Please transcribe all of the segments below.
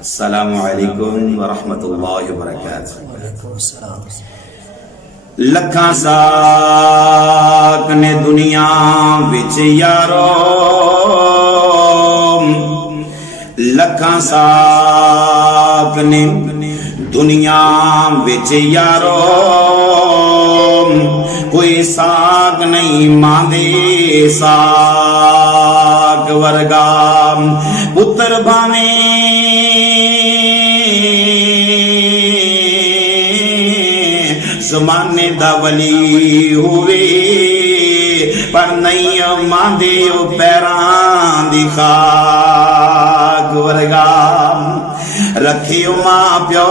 अस्सलामु अलैकुम व रहमतुल्लाहि व बरकातुहू। लखा साक ने दुनिया विच यारो, लखा साक ने दुनिया विच यारो, कोई साग नहीं मांदे साग वर्गा। पुत्र भावे ज़माने दा वली हुए, पर नहीं मांदे पैरां दी खाक वर्गा। रखियो मां प्यो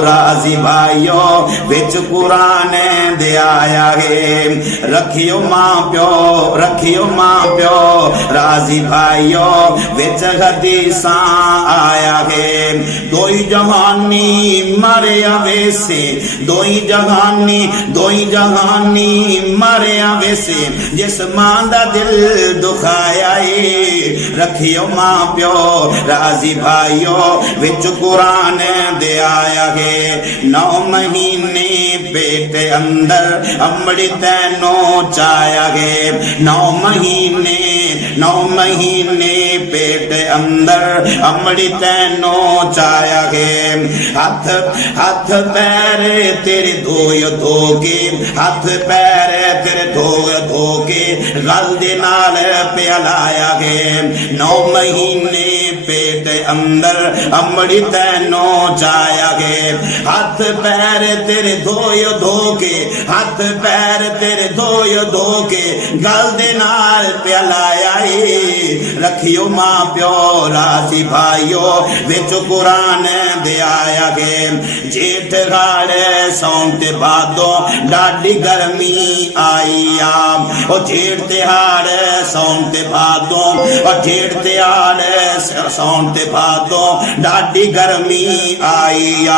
राजी भाइयो बिच कुरान दे आया है। रखियो मां प्यो राजी भाइयो बिच हदीसां आया है। दोई जहानी मरे अवेसे, दोई जहानी मरे अवेसे, जिस मां दा दिल दुखाया है। रखियो मां प्यो राजी भाइयो बिच कुरान दे आया है। 9 महीने पेट अंदर अमड़ी तैनो चाया है। 9 महीने पेट अंदर अमड़ी तैनो चाया है। हाथ पैर तेरे धो के, हाथ पैर तेरे धो के गल दे नाल प्यालाया है। 9 महीने पेट अंदर अमड़ी तैनो चाया है। हाथ पैर तेरे धो के, हाथ पैर तेरे धो के गल दे नाल प्यालाया है। रखियो मां प्यो राजी भाइयो विच कुरान दे आया है। जेठ गाड़ सौन ते भादो डाडी गर्मी आई आ। ओ जेठ तिहाड़ सौन ते भादो, और जेठ तिहाड़ सौन ते भादो डाडी गर्मी आई आ।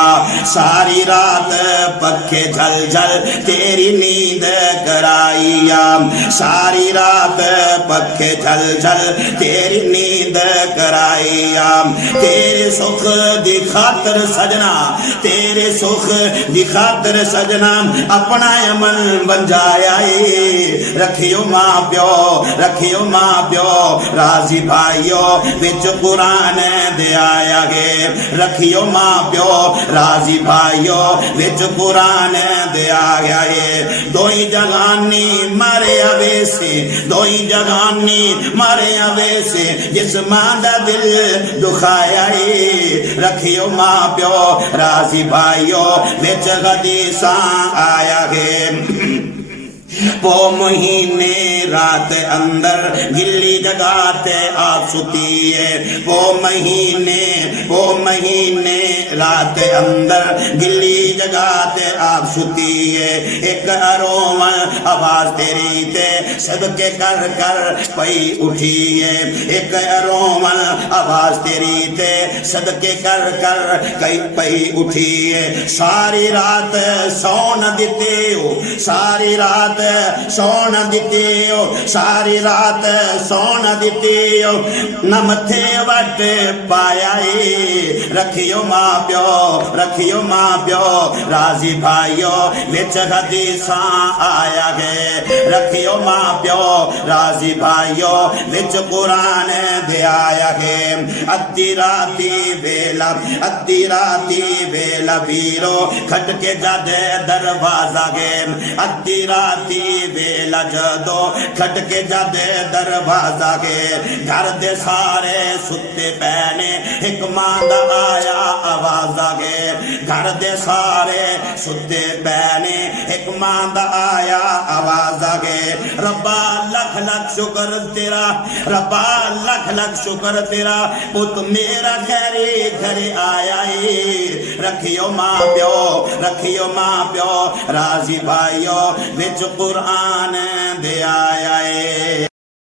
सारी रात पखे झल झल तेरी नींद कराई आ। सारी रात पखे झल झल तेरी नींद कराई आ। तेरे सुख दी खातर सजना, तेरे सुख दी खातर सजना अपना अमन बंजाया है। रखियो मां प्यो राजी भाइयो विच कुरान दे आया है। रखियो मां प्यो राजी भाइयो विच कुरान दे आया है। दोई जगानी मारे अवेसे, दोई जगानी मारे अवेसे, जिस मां दा दिल दुखाया है। रखियो मां प्यो राजी भाइयो विच हदीसां आया है। वो महीने रात अंदर गिल्ली जगाते आप सुती है। वो महीने रात अंदर गिल्ली जगाते आप सुती है। एक अरोमा आवाज तेरी ते सदके कर कर पई उठी है। एक अरोमा आवाज तेरी ते सदके कर कर कई पई उठी है। सारी रात सौ न देते हो, सारी रात सोन दिते हो, सारी रात सोन दिते हो, न मथे वट पाया है। रखियो मां प्यो राजी भाइयो विच हदीसां आया है। रखियो मां प्यो राजी भाइयो विच कुरान दे आया है। अद्धी राती वेला वीरो खटके जादे दरवाजा है। अद्धी राती वेला जदो खटके जादे दरवाजा के, घर दे सारे सुते पैने एक मां दा आया आवाज आगे। घर दे सारे सुते पैने एक मां दा आया आवाज आगे। रब्बा लख लख शुक्र तेरा, रब्बा लख लख शुक्र तेरा, पुत मेरा खैरे घरे आया है। रखियो मां प्यो राजी भाइयो विच कुरान दे आया है।